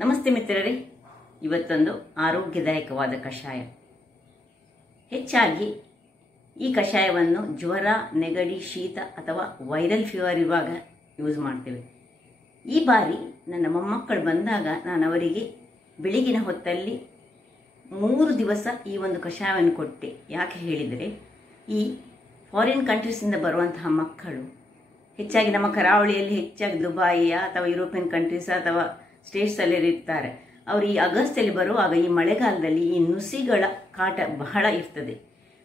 ನಮಸ್ತೆ ಮಿತ್ರರೇ, ಇವತ್ತೊಂದು ಆರೋಗ್ಯದಾಯಕವಾದ ಕಷಾಯ. ಹೆಚ್ಚಾಗಿ ಈ ಕಷಾಯವನ್ನು ಜ್ವರ, ನೆಗಡಿ, ಶೀತ ಅಥವಾ ವೈರಲ್ ಫೀವರ್ ಇರುವಾಗ ಯೂಸ್ ಮಾಡ್ತೇವೆ. ಈ ಬಾರಿ ನನ್ನ ಮೊಮ್ಮಕ್ಕಳು ಬಂದಾಗ ನಾನು ಅವರಿಗೆ ಬೆಳಗಿನ ಹೊತ್ತಲ್ಲಿ 3 ದಿವಸ ಈ ಒಂದು ಕಷಾಯವನ್ನು ಕೊಟ್ಟೆ. ಯಾಕೆ ಹೇಳಿದರೆ, ಈ ಫಾರಿನ್ ಕಂಟ್ರೀಸಿಂದ ಬರುವಂತಹ ಮಕ್ಕಳು ಹೆಚ್ಚಾಗಿ ನಮ್ಮ ಕರಾವಳಿಯಲ್ಲಿ ಹೆಚ್ಚಾಗಿ ದುಬಾಯಿಯ ಅಥವಾ ಯುರೋಪಿಯನ್ ಕಂಟ್ರೀಸ್ ಅಥವಾ ಸ್ಟೇಟ್ಸಲ್ಲಿ ಇರ್ತಾರೆ. ಅವರು ಈ ಆಗಸ್ಟಲ್ಲಿ ಬರುವಾಗ ಈ ಮಳೆಗಾಲದಲ್ಲಿ ಈ ನುಸಿಗಳ ಕಾಟ ಬಹಳ ಇರ್ತದೆ.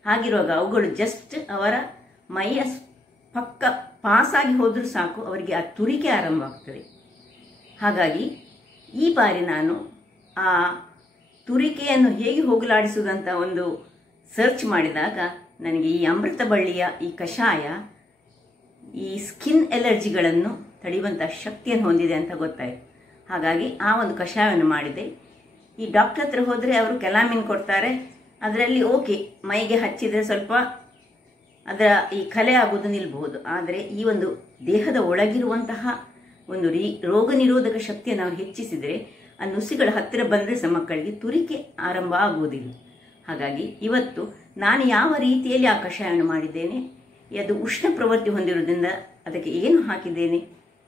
ಹಾಗಿರುವಾಗ ಅವುಗಳು ಜಸ್ಟ್ ಅವರ ಮೈಯ ಪಕ್ಕ ಪಾಸಾಗಿ ಹೋದರೂ ಸಾಕು, ಅವರಿಗೆ ಆ ತುರಿಕೆ ಆರಂಭವಾಗ್ತದೆ. ಹಾಗಾಗಿ ಈ ಬಾರಿ ನಾನು ಆ ತುರಿಕೆಯನ್ನು ಹೇಗೆ ಹೋಗಲಾಡಿಸುವುದಂತ ಒಂದು ಸರ್ಚ್ ಮಾಡಿದಾಗ ನನಗೆ ಈ ಅಮೃತ ಬಳ್ಳಿಯ ಈ ಕಷಾಯ ಈ ಸ್ಕಿನ್ ಎಲರ್ಜಿಗಳನ್ನು ತಡೆಯುವಂಥ ಶಕ್ತಿಯನ್ನು ಹೊಂದಿದೆ ಅಂತ ಗೊತ್ತಾಯಿತು. ಹಾಗಾಗಿ ಆ ಒಂದು ಕಷಾಯವನ್ನು ಮಾಡಿದೆ. ಈ ಡಾಕ್ಟರ್ ಹತ್ರ ಹೋದರೆ ಅವರು ಕೆಲಾಮಿನ್ ಕೊಡ್ತಾರೆ. ಅದರಲ್ಲಿ ಓಕೆ, ಮೈಗೆ ಹಚ್ಚಿದರೆ ಸ್ವಲ್ಪ ಅದರ ಈ ಕಲೆ ಆಗೋದು ನಿಲ್ಬಹುದು. ಆದರೆ ಈ ಒಂದು ದೇಹದ ಒಳಗಿರುವಂತಹ ಒಂದು ರೋಗ ನಿರೋಧಕ ಶಕ್ತಿಯನ್ನು ನಾವು ಹೆಚ್ಚಿಸಿದರೆ ಆ ನುಸಿಗಳ ಹತ್ತಿರ ಬಂದರೆ ಸಹ ಮಕ್ಕಳಿಗೆ ತುರಿಕೆ ಆರಂಭ ಆಗುವುದಿಲ್ಲ. ಹಾಗಾಗಿ ಇವತ್ತು ನಾನು ಯಾವ ರೀತಿಯಲ್ಲಿ ಆ ಕಷಾಯವನ್ನು ಮಾಡಿದ್ದೇನೆ, ಅದು ಉಷ್ಣ ಪ್ರವೃತ್ತಿ ಹೊಂದಿರುವುದರಿಂದ ಅದಕ್ಕೆ ಏನು ಹಾಕಿದ್ದೇನೆ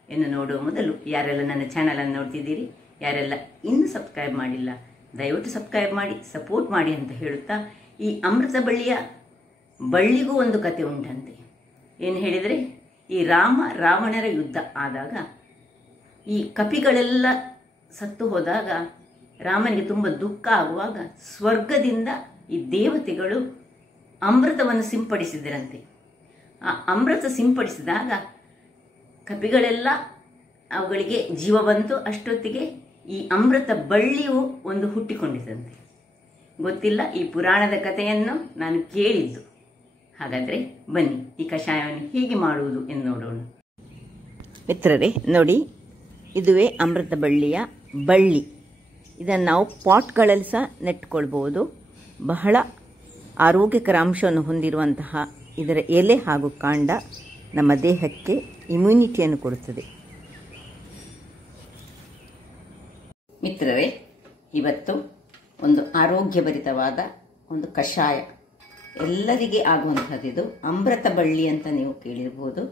ಎಂದು ನೋಡುವ ಮೊದಲು, ಯಾರೆಲ್ಲ ನನ್ನ ಚಾನಲನ್ನು ನೋಡ್ತಿದ್ದೀರಿ, ಯಾರೆಲ್ಲ ಇನ್ನೂ ಸಬ್ಸ್ಕ್ರೈಬ್ ಮಾಡಿಲ್ಲ, ದಯವಿಟ್ಟು ಸಬ್ಸ್ಕ್ರೈಬ್ ಮಾಡಿ ಸಪೋರ್ಟ್ ಮಾಡಿ ಅಂತ ಹೇಳುತ್ತಾ, ಈ ಅಮೃತ ಬಳ್ಳಿಯ ಬಳ್ಳಿಗೂ ಒಂದು ಕತೆ ಉಂಟಂತೆ. ಏನು ಹೇಳಿದರೆ, ಈ ರಾವಣರ ಯುದ್ಧ ಆದಾಗ ಈ ಕಪಿಗಳೆಲ್ಲ ಸತ್ತು ಹೋದಾಗ ರಾಮನಿಗೆ ತುಂಬ ದುಃಖ ಆಗುವಾಗ ಸ್ವರ್ಗದಿಂದ ಈ ದೇವತೆಗಳು ಅಮೃತವನ್ನು ಸಿಂಪಡಿಸಿದರಂತೆ. ಆ ಅಮೃತ ಸಿಂಪಡಿಸಿದಾಗ ಕಪಿಗಳೆಲ್ಲ ಅವುಗಳಿಗೆ ಜೀವ ಬಂತು. ಅಷ್ಟೊತ್ತಿಗೆ ಈ ಅಮೃತ ಬಳ್ಳಿಯು ಒಂದು ಹುಟ್ಟಿಕೊಂಡಿತಂತೆ. ಗೊತ್ತಿಲ್ಲ, ಈ ಪುರಾಣದ ಕಥೆಯನ್ನು ನಾನು ಕೇಳಿದ್ದು. ಹಾಗಾದರೆ ಬನ್ನಿ ಈ ಕಷಾಯವನ್ನು ಹೇಗೆ ಮಾಡುವುದು ಎಂದು ನೋಡೋಣ. ಮಿತ್ರರೇ ನೋಡಿ, ಇದುವೇ ಅಮೃತ ಬಳ್ಳಿಯ ಬಳ್ಳಿ. ಇದನ್ನು ನಾವು ಪಾಟ್ಗಳಲ್ಲಿ ಸಹ ನೆಟ್ಕೊಳ್ಬೋದು. ಬಹಳ ಆರೋಗ್ಯಕರ ಅಂಶವನ್ನು ಹೊಂದಿರುವಂತಹ ಇದರ ಎಲೆ ಹಾಗೂ ಕಾಂಡ ನಮ್ಮ ದೇಹಕ್ಕೆ ಇಮ್ಯುನಿಟಿಯನ್ನು ಕೊಡುತ್ತದೆ. ಮಿತ್ರರೇ, ಇವತ್ತು ಒಂದು ಆರೋಗ್ಯಭರಿತವಾದ ಒಂದು ಕಷಾಯ, ಎಲ್ಲರಿಗೆ ಆಗುವಂಥದ್ದು. ಇದು ಅಮೃತ ಬಳ್ಳಿ ಅಂತ ನೀವು ಕೇಳಿರ್ಬೋದು.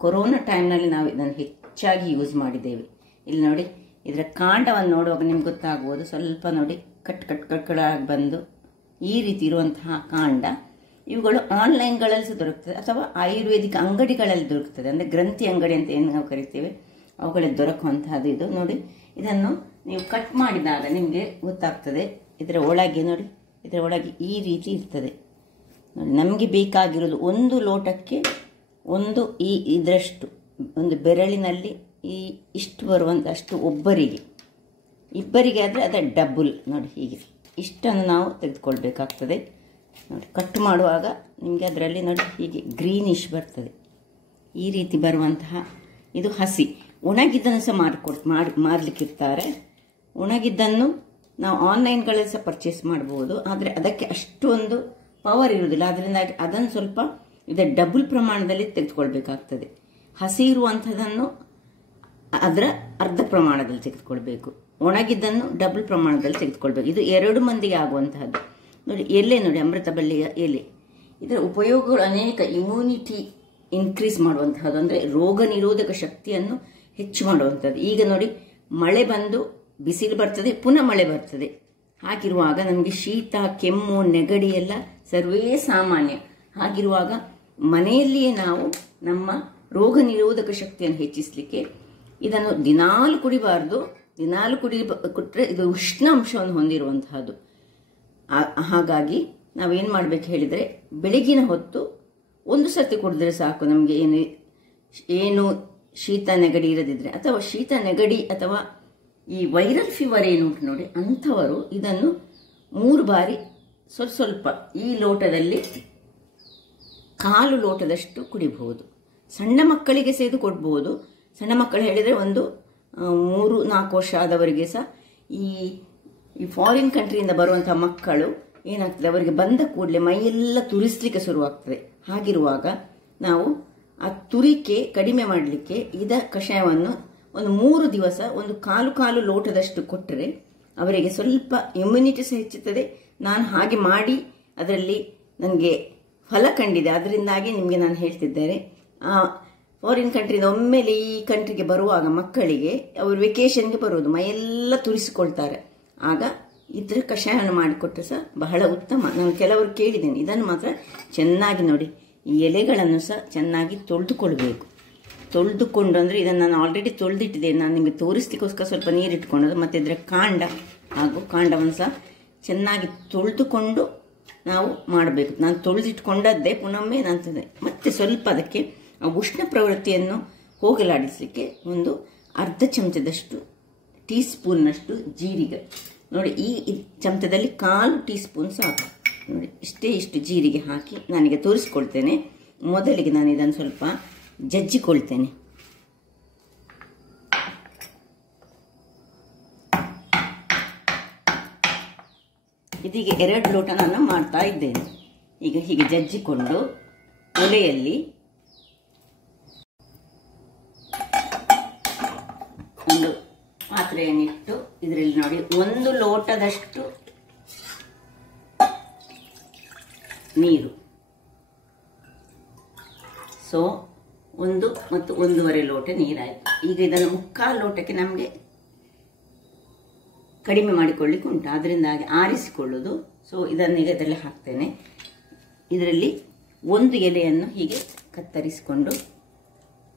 ಕೊರೋನಾ ಟೈಮ್ನಲ್ಲಿ ನಾವು ಇದನ್ನು ಹೆಚ್ಚಾಗಿ ಯೂಸ್ ಮಾಡಿದ್ದೇವೆ. ಇಲ್ಲಿ ನೋಡಿ, ಇದರ ಕಾಂಡವನ್ನು ನೋಡುವಾಗ ನಿಮ್ಗೆ ಗೊತ್ತಾಗ್ಬೋದು. ಸ್ವಲ್ಪ ನೋಡಿ, ಕಟ್ಕಳಾಗಿ ಬಂದು ಈ ರೀತಿ ಇರುವಂತಹ ಕಾಂಡ. ಇವುಗಳು ಆನ್ಲೈನ್ಗಳಲ್ಲಿ ಸಹ ದೊರಕುತ್ತದೆ ಅಥವಾ ಆಯುರ್ವೇದಿಕ್ ಅಂಗಡಿಗಳಲ್ಲಿ ದೊರಕುತ್ತದೆ. ಅಂದರೆ ಗ್ರಂಥಿ ಅಂಗಡಿ ಅಂತ ಏನು ನಾವು ಕರಿತೇವೆ, ಅವುಗಳಲ್ಲಿ ದೊರಕುವಂತಹದ್ದು ಇದು. ನೋಡಿ, ಇದನ್ನು ನೀವು ಕಟ್ ಮಾಡಿದಾಗ ನಿಮಗೆ ಗೊತ್ತಾಗ್ತದೆ. ಇದರ ಒಳಗೆ ನೋಡಿ, ಇದರ ಒಳಗೆ ಈ ರೀತಿ ಇರ್ತದೆ ನೋಡಿ. ನಮಗೆ ಬೇಕಾಗಿರೋದು 1 ಲೋಟಕ್ಕೆ ಇದರಷ್ಟು, ಒಂದು ಬೆರಳಿನಲ್ಲಿ ಇಷ್ಟು ಬರುವಂತಷ್ಟು ಇಬ್ಬರಿಗೆ ಆದರೆ ಅದರ ಡಬಲ್ ನೋಡಿ. ಹೀಗೆ ಇಷ್ಟನ್ನು ನಾವು ತೆಗೆದುಕೊಳ್ಬೇಕಾಗ್ತದೆ. ನೋಡಿ, ಕಟ್ ಮಾಡುವಾಗ ನಿಮಗೆ ಅದರಲ್ಲಿ ನೋಡಿ ಹೀಗೆ ಗ್ರೀನಿಶ್ ಬರ್ತದೆ. ಈ ರೀತಿ ಬರುವಂತಹ ಇದು ಹಸಿ. ಒಣಗಿದ್ದನ್ನು ಸಹ ಮಾರಲಿಕ್ಕಿರ್ತಾರೆ. ಒಣಗಿದ್ದನ್ನು ನಾವು ಆನ್ಲೈನ್ಗಳಲ್ಲಿ ಸಹ ಪರ್ಚೇಸ್ ಮಾಡ್ಬೋದು. ಆದರೆ ಅದಕ್ಕೆ ಅಷ್ಟೊಂದು ಪವರ್ ಇರುವುದಿಲ್ಲ. ಅದರಿಂದ ಅದನ್ನು ಸ್ವಲ್ಪ ಇದರ ಡಬಲ್ ಪ್ರಮಾಣದಲ್ಲಿ ತೆಗೆದುಕೊಳ್ಬೇಕಾಗ್ತದೆ. ಹಸಿ ಇರುವಂಥದ್ದನ್ನು ಅದರ ಅರ್ಧ ಪ್ರಮಾಣದಲ್ಲಿ ತೆಗೆದುಕೊಳ್ಬೇಕು, ಒಣಗಿದ್ದನ್ನು ಡಬಲ್ ಪ್ರಮಾಣದಲ್ಲಿ ತೆಗೆದುಕೊಳ್ಬೇಕು. ಇದು 2 ಮಂದಿಗೆ ಆಗುವಂತಹದ್ದು. ನೋಡಿ, ಎಲೆ ನೋಡಿ, ಅಮೃತ ಬಳ್ಳಿಯ ಎಲೆ. ಇದರ ಉಪಯೋಗಗಳು ಅನೇಕ. ಇಮ್ಯುನಿಟಿ ಇನ್ಕ್ರೀಸ್ ಮಾಡುವಂತಹದ್ದು, ಅಂದರೆ ರೋಗ ನಿರೋಧಕ ಶಕ್ತಿಯನ್ನು ಹೆಚ್ಚು ಮಾಡುವಂಥದ್ದು. ಈಗ ನೋಡಿ, ಮಳೆ ಬಂದು ಬಿಸಿಲು ಬರ್ತದೆ, ಪುನಃ ಮಳೆ ಬರ್ತದೆ. ಹಾಗಿರುವಾಗ ನಮಗೆ ಶೀತ, ಕೆಮ್ಮು, ನೆಗಡಿ ಎಲ್ಲ ಸರ್ವೇ ಸಾಮಾನ್ಯ. ಹಾಗಿರುವಾಗ ಮನೆಯಲ್ಲಿಯೇ ನಾವು ನಮ್ಮ ರೋಗ ನಿರೋಧಕ ಶಕ್ತಿಯನ್ನು ಹೆಚ್ಚಿಸಲಿಕ್ಕೆ ಇದನ್ನು ದಿನಾಲು ಕುಡಿಬಾರ್ದು. ದಿನಾಲು ಕೊಟ್ಟರೆ ಇದು ಉಷ್ಣಾಂಶವನ್ನು ಹೊಂದಿರುವಂತಹದ್ದು. ಹಾಗಾಗಿ ನಾವೇನು ಮಾಡಬೇಕು ಹೇಳಿದರೆ, ಬೆಳಗಿನ ಹೊತ್ತು 1 ಸರ್ತಿ ಕುಡಿದ್ರೆ ಸಾಕು. ನಮಗೆ ಏನು ಶೀತ ನೆಗಡಿ ಇರದಿದ್ರೆ, ಅಥವಾ ಶೀತ ನೆಗಡಿ ಅಥವಾ ಈ ವೈರಲ್ ಫೀವರ್ ಏನುಂಟು ನೋಡಿ, ಅಂಥವರು ಇದನ್ನು 3 ಬಾರಿ ಸ್ವಲ್ಪ ಈ ಲೋಟದಲ್ಲಿ 1/4 ಲೋಟದಷ್ಟು ಕುಡಿಬಹುದು. ಸಣ್ಣ ಮಕ್ಕಳಿಗೆ ಸಹ ಇದು ಕೊಡ್ಬೋದು. ಸಣ್ಣ ಮಕ್ಕಳು ಹೇಳಿದರೆ ಒಂದು 3-4 ವರ್ಷ ಆದವರಿಗೆ ಸಹ. ಈ ಫಾರಿನ್ ಕಂಟ್ರಿಯಿಂದ ಬರುವಂತಹ ಮಕ್ಕಳು ಏನಾಗ್ತದೆ, ಅವರಿಗೆ ಬಂದ ಕೂಡಲೇ ಮೈಯೆಲ್ಲ ತುರಿಸ್ಲಿಕ್ಕೆ ಶುರುವಾಗ್ತದೆ. ಹಾಗಿರುವಾಗ ನಾವು ಆ ತುರಿಕೆ ಕಡಿಮೆ ಮಾಡಲಿಕ್ಕೆ ಇದ ಕಷಾಯವನ್ನು ಒಂದು 3 ದಿವಸ ಒಂದು ಕಾಲು ಲೋಟದಷ್ಟು ಕೊಟ್ಟರೆ ಅವರಿಗೆ ಸ್ವಲ್ಪ ಇಮ್ಯುನಿಟಿ ಸಹ ಹೆಚ್ಚುತ್ತದೆ. ನಾನು ಹಾಗೆ ಮಾಡಿ ಅದರಲ್ಲಿ ನನಗೆ ಫಲ ಕಂಡಿದೆ. ಅದರಿಂದಾಗಿ ನಿಮಗೆ ನಾನು ಹೇಳ್ತಿದ್ದೇನೆ. ಫಾರಿನ್ ಕಂಟ್ರಿಯಿಂದ ಒಮ್ಮೆಲೆ ಈ ಕಂಟ್ರಿಗೆ ಬರುವಾಗ ಮಕ್ಕಳಿಗೆ ಅವರು ವೆಕೇಷನ್ಗೆ ಬರುವುದು, ಮೈಯೆಲ್ಲ ತುರಿಸಿಕೊಳ್ತಾರೆ. ಆಗ ಇದ್ರ ಕಷಾಯವನ್ನು ಮಾಡಿಕೊಟ್ಟರೆ ಸಹ ಬಹಳ ಉತ್ತಮ. ನಾನು ಕೆಲವರು ಕೇಳಿದ್ದೇನೆ. ಇದನ್ನು ಮಾತ್ರ ಚೆನ್ನಾಗಿ ನೋಡಿ, ಈ ಎಲೆಗಳನ್ನು ಸಹ ಚೆನ್ನಾಗಿ ತೊಳೆದುಕೊಳ್ಬೇಕು. ತೊಳೆದುಕೊಂಡು ಅಂದರೆ ಇದನ್ನು ನಾನು ಆಲ್ರೆಡಿ ತೊಳೆದಿಟ್ಟಿದ್ದೇನೆ. ನಾನು ನಿಮಗೆ ತೋರಿಸ್ಲಿಕ್ಕೋಸ್ಕರ ಸ್ವಲ್ಪ ನೀರಿಟ್ಕೊಂಡದ್ದು. ಮತ್ತು ಇದರ ಕಾಂಡ ಹಾಗೂ ಕಾಂಡವನ್ನು ಸಹ ಚೆನ್ನಾಗಿ ತೊಳೆದುಕೊಂಡು ನಾವು ಮಾಡಬೇಕು. ನಾನು ತೊಳೆದಿಟ್ಕೊಂಡದ್ದೇ ಪುನೊಮ್ಮೆ ನಾನು ಮತ್ತೆ ಸ್ವಲ್ಪ ಅದಕ್ಕೆ ಉಷ್ಣ ಪ್ರವೃತ್ತಿಯನ್ನು ಹೋಗಲಾಡಿಸಲಿಕ್ಕೆ ಒಂದು ಅರ್ಧ ಚಮಚದಷ್ಟು ಟೀ ಸ್ಪೂನ್ನಷ್ಟು ಜೀರಿಗೆ ನೋಡಿ, ಈ ಚಮಚದಲ್ಲಿ 1/4 ಟೀ ಸ್ಪೂನ್ ಸಾಕು ನೋಡಿ. ಇಷ್ಟು ಜೀರಿಗೆ ಹಾಕಿ ನಾನೀಗ ತೋರಿಸ್ಕೊಳ್ತೇನೆ. ಮೊದಲಿಗೆ ನಾನು ಇದನ್ನು ಸ್ವಲ್ಪ ಜಜ್ಜಿಕೊಳ್ತೇನೆ. ಇದೀಗ 2 ಲೋಟ ನಾನು ಮಾಡ್ತಾ ಇದ್ದೇನೆ. ಈಗ ಹೀಗೆ ಜಜ್ಜಿಕೊಂಡು ಒಲೆಯಲ್ಲಿ ಒಂದು ಪಾತ್ರೆಯನ್ನಿಟ್ಟು ಇದರಲ್ಲಿ ನೋಡಿ 1 ಲೋಟದಷ್ಟು ನೀರು, ಸೊ 1 ಮತ್ತು 1.5 ಲೋಟ ನೀರಾಯಿತು. ಈಗ ಇದನ್ನು 3/4 ಲೋಟಕ್ಕೆ ನಮಗೆ ಕಡಿಮೆ ಮಾಡಿಕೊಳ್ಳಿಕ್ಕೆ ಉಂಟು, ಅದರಿಂದಾಗಿ ಆರಿಸಿಕೊಳ್ಳುವುದು. ಸೊ ಇದನ್ನೀಗ ಇದರಲ್ಲಿ ಹಾಕ್ತೇನೆ. ಇದರಲ್ಲಿ 1 ಎಲೆಯನ್ನು ಹೀಗೆ ಕತ್ತರಿಸಿಕೊಂಡು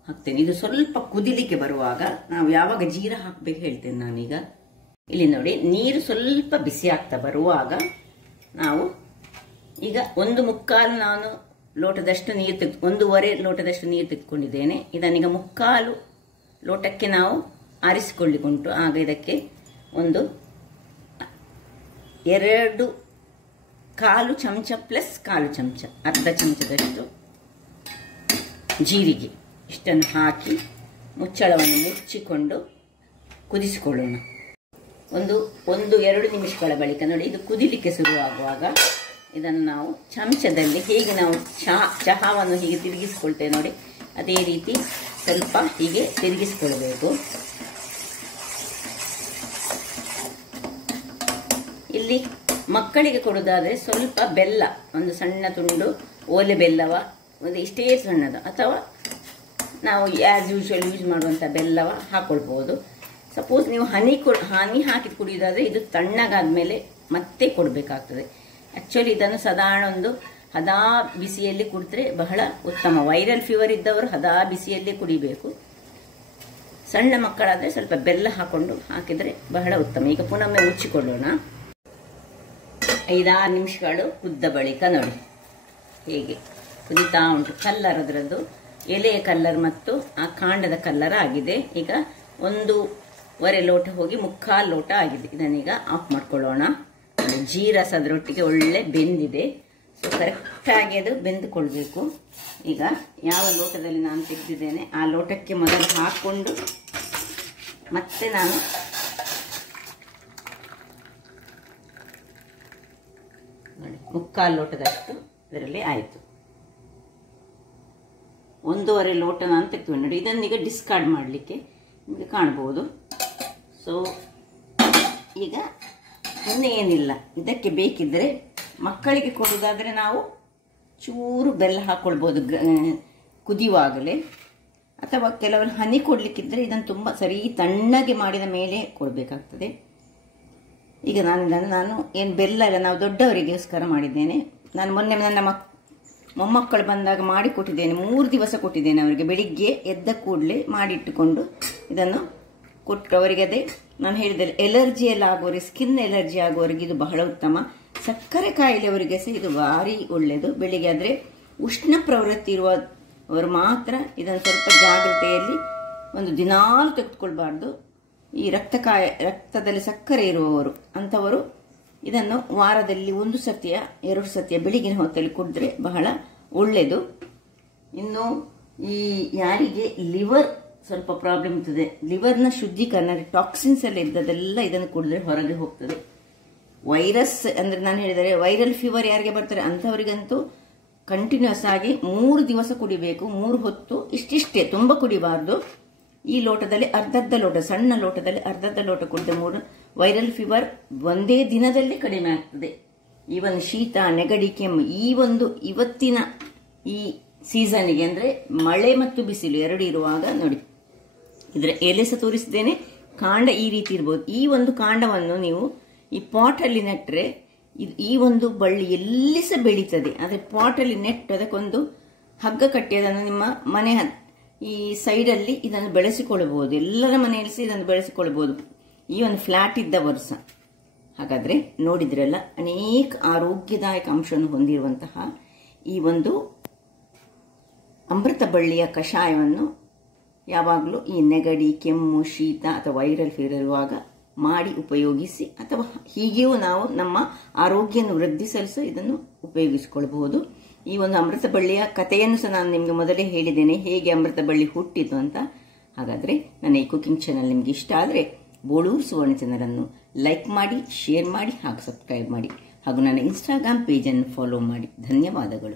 ಹಾಕ್ತೇನೆ. ಇದು ಸ್ವಲ್ಪ ಕುದಿಲಿಕ್ಕೆ ಬರುವಾಗ ನಾವು ಯಾವಾಗ ಜೀರಾ ಹಾಕಬೇಕು ಹೇಳ್ತೇನೆ ನಾನೀಗ. ಇಲ್ಲಿ ನೋಡಿ, ನೀರು ಸ್ವಲ್ಪ ಬಿಸಿ ಆಗ್ತಾ ಬರುವಾಗ ನಾವು ಈಗ 1/4 ನಾನು ಲೋಟದಷ್ಟು ನೀರು 1.5 ಲೋಟದಷ್ಟು ನೀರು ತೆಗೆದುಕೊಂಡಿದ್ದೇನೆ. ಇದನ್ನೀಗ 3/4 ಲೋಟಕ್ಕೆ ನಾವು ಆರಿಸಿಕೊಳ್ಳಿಕ್ಕುಂಟು. ಆಗ ಇದಕ್ಕೆ ಒಂದು 2/4 ಚಮಚ ಪ್ಲಸ್ 1/4 ಚಮಚ, ಅರ್ಧ ಚಮಚದಷ್ಟು ಜೀರಿಗೆ ಇಷ್ಟನ್ನು ಹಾಕಿ ಮುಚ್ಚಳವನ್ನು ಮುಚ್ಚಿಕೊಂಡು ಕುದಿಸಿಕೊಳ್ಳೋಣ. 1-2 ನಿಮಿಷಗಳ ಬಳಿಕ ನೋಡಿ, ಇದು ಕುದಿಲಿಕ್ಕೆ ಶುರುವಾಗುವಾಗ ಇದನ್ನು ನಾವು ಚಮಚದಲ್ಲಿ ಹೇಗೆ ನಾವು ಚಹಾವನ್ನು ಹೀಗೆ ತಿರುಗಿಸ್ಕೊಳ್ತೇವೆ ನೋಡಿ, ಅದೇ ರೀತಿ ಸ್ವಲ್ಪ ಹೀಗೆ ತಿರುಗಿಸ್ಕೊಳ್ಬೇಕು. ಇಲ್ಲಿ ಮಕ್ಕಳಿಗೆ ಕೊಡುವುದಾದರೆ ಸ್ವಲ್ಪ ಬೆಲ್ಲ, ಒಂದು ಸಣ್ಣ ತುಂಡು ಓಲೆ ಬೆಲ್ಲವ, ಒಂದು ಇಷ್ಟೇ ಸಣ್ಣದು, ಅಥವಾ ನಾವು ಆ್ಯಸ್ ಯೂಶುವಲ್ ಯೂಸ್ ಮಾಡುವಂಥ ಬೆಲ್ಲವ ಹಾಕೊಳ್ಬೋದು. ಸಪೋಸ್ ನೀವು ಹನಿ ಹಾಕಿ ಕುಡಿಯೋದಾದರೆ ಇದು ತಣ್ಣಗಾದ ಮೇಲೆ ಮತ್ತೆ ಕೊಡಬೇಕಾಗ್ತದೆ. ಆ್ಯಕ್ಚುಲಿ ಇದನ್ನು ಸಾಧಾರಣ ಒಂದು ಹದಾ ಬಿಸಿಯಲ್ಲಿ ಕುಡಿದ್ರೆ ಬಹಳ ಉತ್ತಮ. ವೈರಲ್ ಫೀವರ್ ಇದ್ದವರು ಹದಾ ಬಿಸಿಯಲ್ಲೇ ಕುಡಿಬೇಕು. ಸಣ್ಣ ಮಕ್ಕಳಾದರೆ ಸ್ವಲ್ಪ ಬೆಲ್ಲ ಹಾಕಿದರೆ ಬಹಳ ಉತ್ತಮ. ಈಗ ಪುನೊಮ್ಮೆ ಮುಚ್ಚಿಕೊಳ್ಳೋಣ. 5-6 ನಿಮಿಷಗಳು ಕುದ್ದ ಬಳಿಕ ನೋಡಿ ಹೇಗೆ ಕುದಿತಾ ಉಂಟು. ಕಲ್ಲರ್ ಅದರದ್ದು ಎಲೆಯ ಕಲ್ಲರ್ ಮತ್ತು ಆ ಕಾಂಡದ ಕಲ್ಲರ್ ಆಗಿದೆ. ಈಗ 1.5 ಲೋಟ ಹೋಗಿ 3/4 ಲೋಟ ಆಗಿದೆ. ಇದನ್ನೀಗ ಆಫ್ ಮಾಡ್ಕೊಳ್ಳೋಣ. ಜೀರಸ ಅದರೊಟ್ಟಿಗೆ ಒಳ್ಳೆ ಬೆಂದಿದೆ. ಸೊ ಕರೆಕ್ಟಾಗಿ ಅದು ಬೆಂದುಕೊಳ್ಬೇಕು. ಈಗ ಯಾವ ಲೋಟದಲ್ಲಿ ನಾನು ತೆಗೆದಿದ್ದೇನೆ ಆ ಲೋಟಕ್ಕೆ ಮೊದಲು ಹಾಕ್ಕೊಂಡು ಮತ್ತೆ ನಾನು ನೋಡಿ 3/4 ಲೋಟದಷ್ಟು ಇದರಲ್ಲಿ ಆಯಿತು. 1.5 ಲೋಟ ನಾನು ತೆಗೆದುಕೊಂಡು ನೋಡಿ. ಇದನ್ನೀಗ ಡಿಸ್ಕಾರ್ಡ್ ಮಾಡಲಿಕ್ಕೆ ನಿಮಗೆ ಕಾಣ್ಬೋದು. ಸೊ ಈಗ ಇನ್ನೇನಿಲ್ಲ, ಇದಕ್ಕೆ ಬೇಕಿದ್ದರೆ ಮಕ್ಕಳಿಗೆ ಕೊಡೋದಾದರೆ ನಾವು ಚೂರು ಬೆಲ್ಲ ಹಾಕ್ಕೊಳ್ಬೋದು ಕುದಿಯುವಾಗಲೇ, ಅಥವಾ ಕೆಲವರು ಹನಿ ಕೊಡಲಿಕ್ಕಿದ್ರೆ ಇದನ್ನು ತುಂಬ ಸರಿ ತಣ್ಣಗೆ ಮಾಡಿದ ಮೇಲೆ ಕೊಡಬೇಕಾಗ್ತದೆ. ಈಗ ನಾನು ಏನು ಬೆಲ್ಲ ಇಲ್ಲ, ನಾವು ದೊಡ್ಡವರಿಗೋಸ್ಕರ ಮಾಡಿದ್ದೇನೆ. ನಾನು ಮೊನ್ನೆ ನನ್ನ ಮೊಮ್ಮಕ್ಕಳು ಬಂದಾಗ ಮಾಡಿ ಕೊಟ್ಟಿದ್ದೇನೆ. 3 ದಿವಸ ಕೊಟ್ಟಿದ್ದೇನೆ ಅವರಿಗೆ. ಬೆಳಿಗ್ಗೆ ಎದ್ದ ಕೂಡಲೇ ಮಾಡಿಟ್ಟುಕೊಂಡು ಇದನ್ನು ಕೊಟ್ಟು ಅವರಿಗೆ, ಅದೇ ನಾನು ಹೇಳಿದೆ ಎಲರ್ಜಿ ಎಲ್ಲ ಆಗೋರಿಗೆ, ಸ್ಕಿನ್ ಎಲರ್ಜಿ ಆಗೋರಿಗೆ ಇದು ಬಹಳ ಉತ್ತಮ. ಸಕ್ಕರೆ ಕಾಯಿಲೆಯವರಿಗೆ ಸಹ ಇದು ಭಾರಿ ಒಳ್ಳೆಯದು. ಬೆಳಿಗ್ಗೆ ಆದರೆ ಉಷ್ಣ ಪ್ರವೃತ್ತಿ ಇರುವವರು ಮಾತ್ರ ಇದನ್ನು ಸ್ವಲ್ಪ ಜಾಗ್ರತೆಯಲ್ಲಿ ಒಂದು ದಿನಾಲು ತೆಗೆದುಕೊಳ್ಬಾರ್ದು. ಈ ರಕ್ತದಲ್ಲಿ ಸಕ್ಕರೆ ಇರುವವರು ಅಂಥವರು ಇದನ್ನು ವಾರದಲ್ಲಿ 1 ಸತಿಯ 2 ಸತಿಯ ಬೆಳಿಗಿನ ಹೊತ್ತಲ್ಲಿ ಕುಡಿದ್ರೆ ಬಹಳ ಒಳ್ಳೆಯದು. ಇನ್ನು ಈ ಯಾರಿಗೆ ಲಿವರ್ ಸ್ವಲ್ಪ ಪ್ರಾಬ್ಲಮ್ ಇರ್ತದೆ, ಲಿವರ್ನ ಶುದ್ಧೀಕರಣ, ಟಾಕ್ಸಿನ್ಸ್ ಎಲ್ಲ ಇದ್ದದೆಲ್ಲ ಇದನ್ನು ಕುಡಿದ್ರೆ ಹೊರಗೆ ಹೋಗ್ತದೆ. ವೈರಸ್ ಅಂದರೆ ನಾನು ಹೇಳಿದರೆ ವೈರಲ್ ಫೀವರ್ ಯಾರಿಗೆ ಬರ್ತಾರೆ ಅಂಥವರಿಗಂತೂ ಕಂಟಿನ್ಯೂಸ್ ಆಗಿ 3 ದಿವಸ ಕುಡಿಬೇಕು. 3 ಹೊತ್ತು ಇಷ್ಟಿಷ್ಟೇ, ತುಂಬ ಕುಡಿಬಾರ್ದು. ಈ ಲೋಟದಲ್ಲಿ ಅರ್ಧರ್ಧ ಲೋಟ, ಸಣ್ಣ ಲೋಟದಲ್ಲಿ ಅರ್ಧರ್ಧ ಲೋಟ ಕುಡಿದ 3 ವೈರಲ್ ಫೀವರ್ ಒಂದೇ ದಿನದಲ್ಲಿ ಕಡಿಮೆ ಆಗ್ತದೆ. ಈವನ್ ಶೀತ, ನೆಗಡಿ, ಕೆಮ್ಮು ಇವತ್ತಿನ ಈ ಸೀಸನ್ಗೆ ಅಂದರೆ ಮಳೆ ಮತ್ತು ಬಿಸಿಲು ಎರಡು ಇರುವಾಗ ನೋಡಿ, ಇದರ ಎಲೆ ಸಹ ತೋರಿಸಿದ್ದೇನೆ. ಕಾಂಡ ಈ ರೀತಿ ಇರ್ಬೋದು. ಈ ಒಂದು ಕಾಂಡವನ್ನು ನೀವು ಈ ಪಾಟಲ್ಲಿ ನೆಟ್ಟರೆ ಈ ಒಂದು ಬಳ್ಳಿ ಎಲ್ಲಿ ಸಹ ಬೆಳೀತದೆ. ಆದರೆ ಪಾಟಲ್ಲಿ ನೆಟ್ಟು ಅದಕ್ಕೊಂದು ಹಗ್ಗ ಕಟ್ಟಿ ಅದನ್ನು ನಿಮ್ಮ ಮನೆ ಈ ಸೈಡಲ್ಲಿ ಇದನ್ನು ಬೆಳೆಸಿಕೊಳ್ಳಬಹುದು. ಎಲ್ಲರ ಮನೆಯಲ್ಲಿ ಸಹ ಇದನ್ನು ಬೆಳೆಸಿಕೊಳ್ಳಬಹುದು, ಈ ಒಂದು ಫ್ಲಾಟ್ ಇದ್ದವರು ಸಹ. ಹಾಗಾದರೆ ನೋಡಿದ್ರಲ್ಲ, ಅನೇಕ ಆರೋಗ್ಯದಾಯಕ ಅಂಶವನ್ನು ಹೊಂದಿರುವಂತಹ ಈ ಒಂದು ಅಮೃತ ಬಳ್ಳಿಯ ಕಷಾಯವನ್ನು ಯಾವಾಗಲೂ ಈ ನೆಗಡಿ, ಕೆಮ್ಮು, ಶೀತ ಅಥವಾ ವೈರಲ್ ಫೀವರ್ ಇರುವಾಗ ಮಾಡಿ ಉಪಯೋಗಿಸಿ. ಅಥವಾ ಹೀಗೆಯೂ ನಾವು ನಮ್ಮ ಆರೋಗ್ಯವನ್ನು ವೃದ್ಧಿಸಲು ಸಹ ಇದನ್ನು ಉಪಯೋಗಿಸಿಕೊಳ್ಳಬಹುದು. ಈ ಒಂದು ಅಮೃತ ಬಳ್ಳಿಯ ಕಥೆಯನ್ನು ಸಹ ನಾನು ನಿಮಗೆ ಮೊದಲೇ ಹೇಳಿದ್ದೇನೆ, ಹೇಗೆ ಅಮೃತ ಬಳ್ಳಿ ಹುಟ್ಟಿತು ಅಂತ. ಹಾಗಾದರೆ ನನ್ನ ಈ ಕುಕಿಂಗ್ ಚಾನಲ್ ನಿಮಗೆ ಇಷ್ಟ ಆದರೆ ಬೋಳೂರು ಸುವರ್ಣ ಚಾನಲನ್ನು ಲೈಕ್ ಮಾಡಿ, ಶೇರ್ ಮಾಡಿ ಹಾಗೂ ಸಬ್ಸ್ಕ್ರೈಬ್ ಮಾಡಿ. ಹಾಗೂ ನನ್ನ ಇನ್ಸ್ಟಾಗ್ರಾಮ್ ಪೇಜನ್ನು ಫಾಲೋ ಮಾಡಿ. ಧನ್ಯವಾದಗಳು.